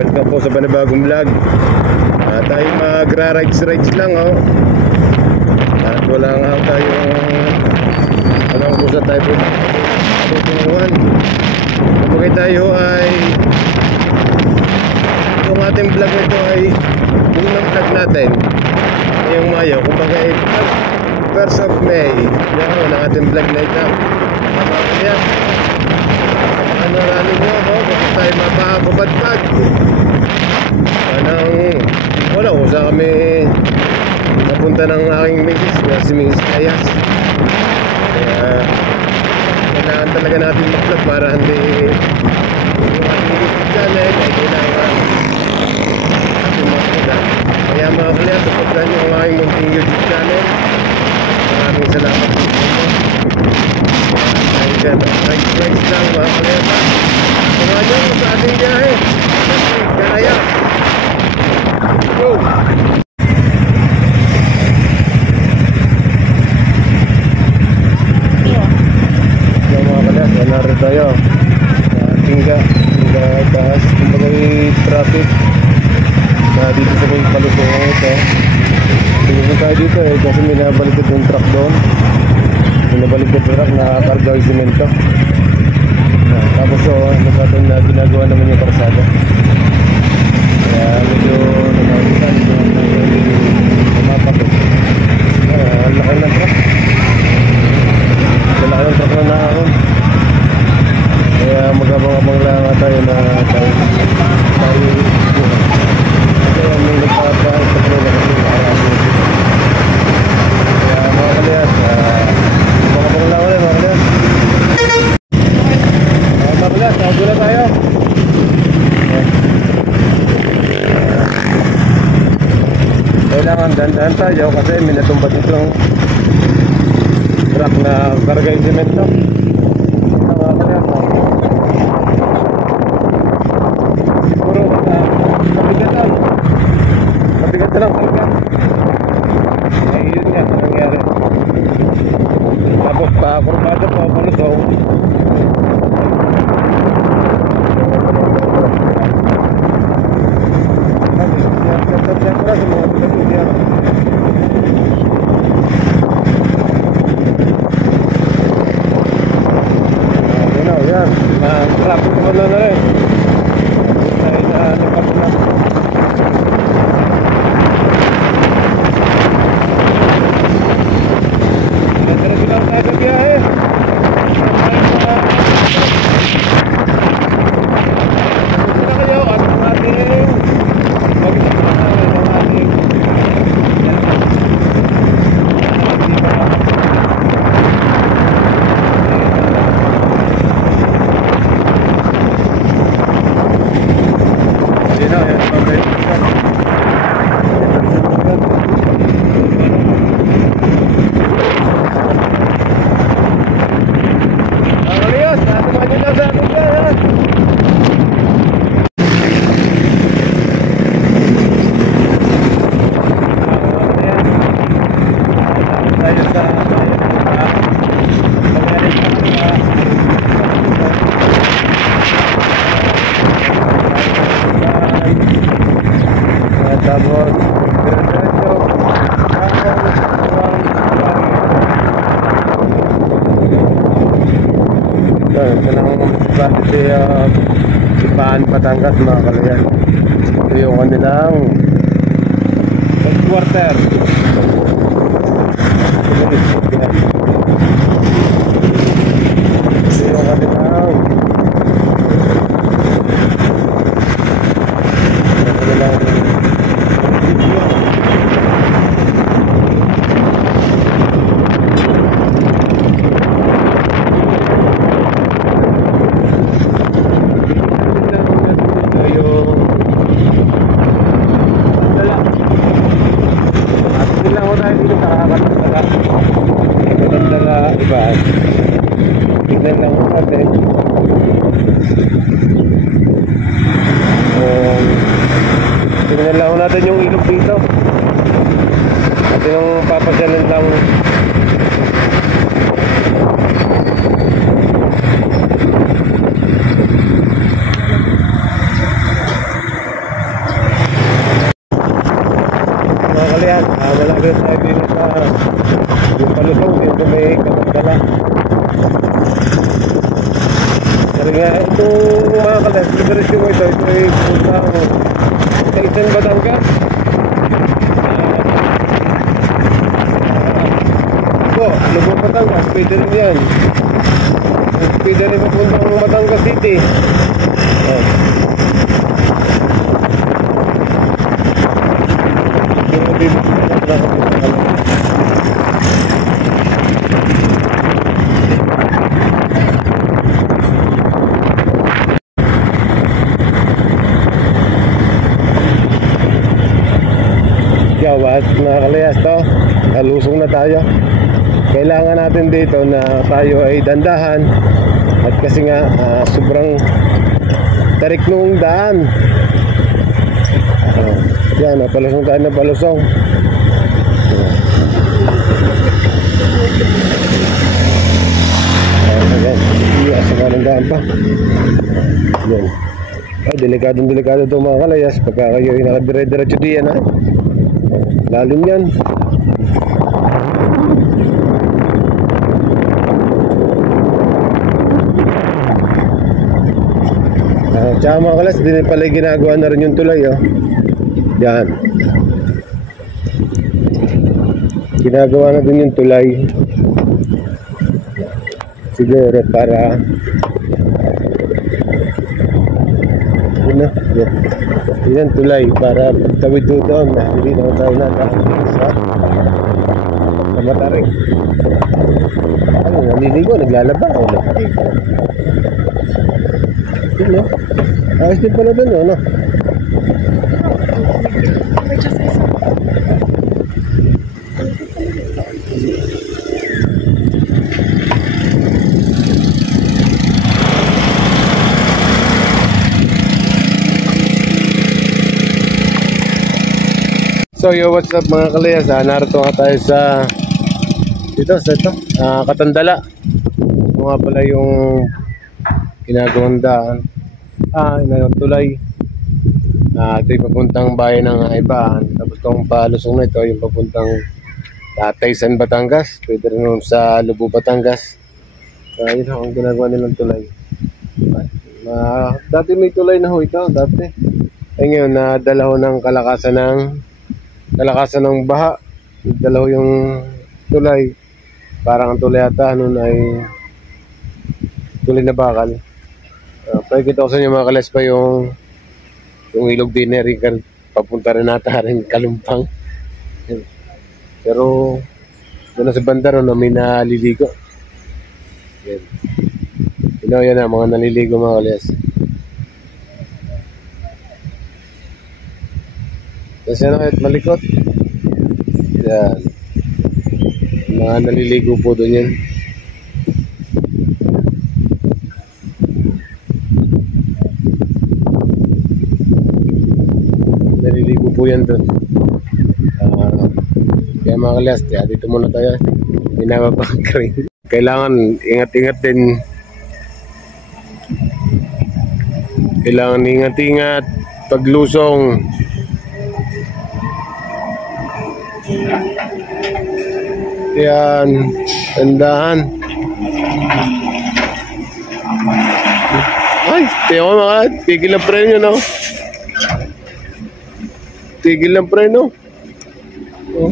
Welcome po sa panibagong vlog. Tayo magra-rides lang at wala nga tayong alam kung saan tayo tutunguhan. Kapag tayo ay itong ating vlog ito ay unang vlog natin ngayong Mayo, kumbaga 1st of May yan ang ating vlog na ito. Kaya ano namin mo kapag tayo mapapabadpad wala kung saan kami napunta ng aking misis na si Miss Ayas. Kaya kailangan talaga natin mag-vlog para hindi yung ating YouTube channel ay kailangan natin mag-vlog. Kaya mga kalya, supportan nyo ang aking munting YouTube channel. Maraming salamat po. Rides lang mga kalya. Samahan nyo sa ating biyahe. Kaya go! So mga kalya, narin tayo tingga taas kumbaga traffic na dito sa may palusungan ito. Tingnan tayo dito kasi may nabalikod yung truck doon. May nabalikod yung truck na karga yung simento. Tapos natin na ginagawa naman yung karsada. Kaya medyo namagitan namapakot. Ang laki ng truck. Ang laki ng truck na naahon. Kaya magabang-abang lang tayo na tayo kaya may nagpapahal sa kanya kasi nakarasin. Kaya mga kaliyat magabang lang ulit mga kaliyat. Mga kaliyat, tago na tayo. Kailangan dandan tayo kasi may natumbat itong truck na karga yung semento. Mga kaliyat siguro mabigat na lang talaga. Ay yun nga nangyari. Tapos pa-kurbado pa palusong. Yan, traffic naman na rin. Ay nalipat na. Diretso lang tayo sa biyahe. Gusto na kayo at ang ating mag-isip na namin ang ating Ipaan Batangas mga kalayan. Ito yung kanilang headquarter. Ito yung kanilang tignan lang natin tignan lang natin yung ilog dito at yung papasyalan lang Kasi nga, itong mga kalas, liberasyon mo ito ay puntang Taysan, Batangas. Lubog Batangas, pwede rin yan. Pwede rin papuntang Batangas City. At nakalayas to, halusong na tayo. Kailangan natin dito na tayo ay dandahan. At kasi nga sobrang tarik nung daan. Yan, palusong tayo na palusong. Ayan, sa kanang daan pa. Yan. Ay, delikado itong mga kalayas. Pagka kayo ay nakadire-diretso diyan, ha? Lalim yan. Tsaka mga kalas, din pala ginagawa na rin yung tulay, oh. Yan. Ginagawa na din yung tulay. Siguro para yan tulay para tawid doon na hindi naman tayo natahan sa Matarik. Ano, naliligo, naglalaba o yun, no? Ayos din pala doon, no? So yo, what's up mga kalayas, narito nga tayo sa ito, Katandala. Ito nga pala yung ginagawang daan, yung tulay. Ito yung papuntang bayan ng Ibahan. Tapos itong palusong na ito yung papuntang Taysan, Batangas. Pwede rin naman sa Lubog, Batangas. Yun ang ginagawa nilang tulay. Dati may tulay na ho ito, dati. Ngayon nadala ho ng kalakasan ng baha. Dalaw yung tulay. Parang ang tulay ata noon ay tulay na bakal. Pakikita ko sa inyo mga kalas pa yung ilog din rin, papunta rin nata rin Kalumpang. Pero doon na sa banda ron, may naliligo. Yan. Yan na mga naliligo mga kalas. Kasi na kahit malikot. Yan. Mga naliligo po doon yan. Naliligo po yan doon. Kaya mga kalas, dito muna tayo. Minababang ka rin. Kailangan ingat-ingat din. Kailangan ingat-ingat paglusong. Yan, tandahan. Ay, tiyo ko mga, tigil ang preno, no? Tigil ang preno. Oh.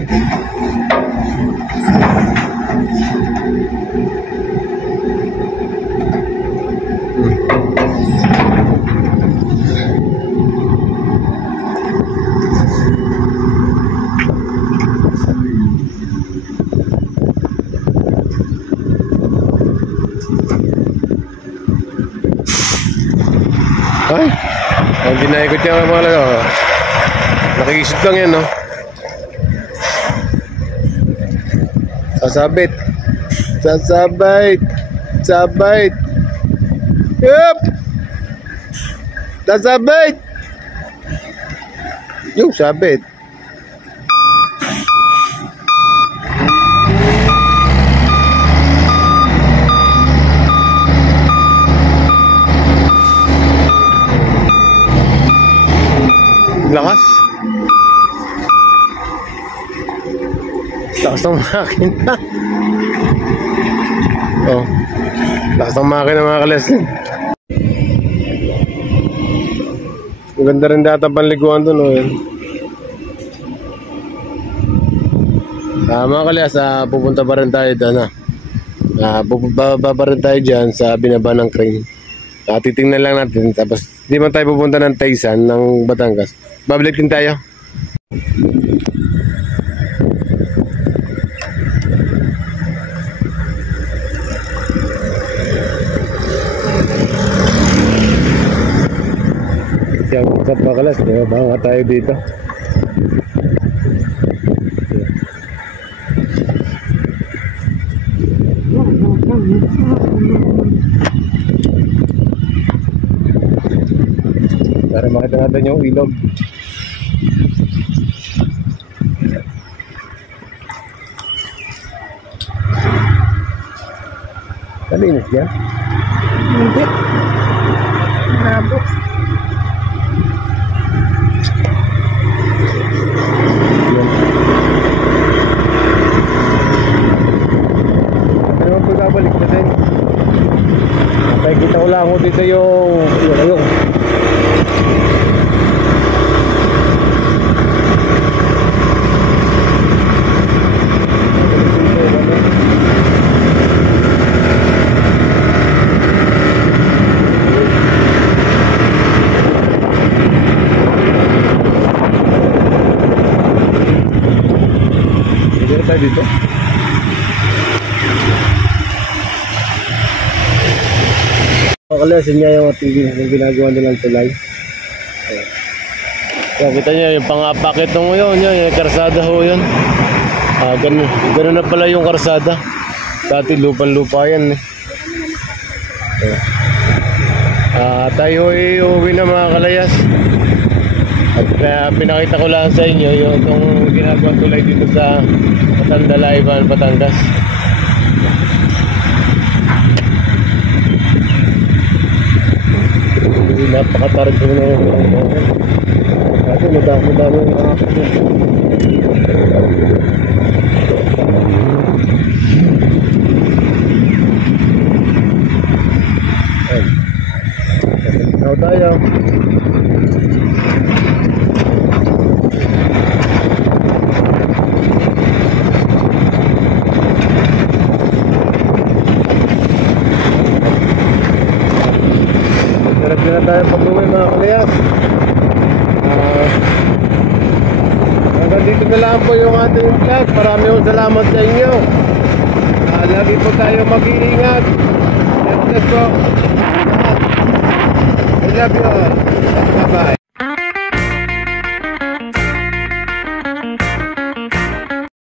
Ay, ang dinaikot niya mga laga. Nakikisip lang yan, no? Sasabit. Sabit. Yup! Sasabit! Yung sabit. Lakas ng makina. Lakas ng makina mga kalas. Ang ganda rin data panliguan doon, oh, yan. Mga kalyas, pupunta pa rin tayo doon, bababa pa rin tayo dyan sa binaba ng crane. Titingnan lang natin, tapos di man tayo pupunta ng Taysan ng Batangas. Babalik din tayo. Kaya sa pakalas, baka tayo dito. Para makita natin yung ilog. Malinis yan? Hindi. Malabo. Pero pagbabalik natin. Nakikita ko lang ako dito yung dito. Pakalasin niya yung ginagawa nilang tulay. So, kita niya yung pang-apakit mo yun, yung karsada ho yun. Ganun na pala yung karsada. Dati lupa yan. Tayo ay uwi na mga kalayas. At pinakita ko lang sa inyo yung itong ginagawa tulay dito sa Tandalaiban, Batangas. Napakatarik ko na yung kasi madami yung mga now tayo. Direct na tayo pag-uwi mga kalayas. Hanggang dito na lang po yung ating vlog. Maraming salamat sa inyo. Lagi po tayo mag-iingat. God bless po. I love you all. Bye bye.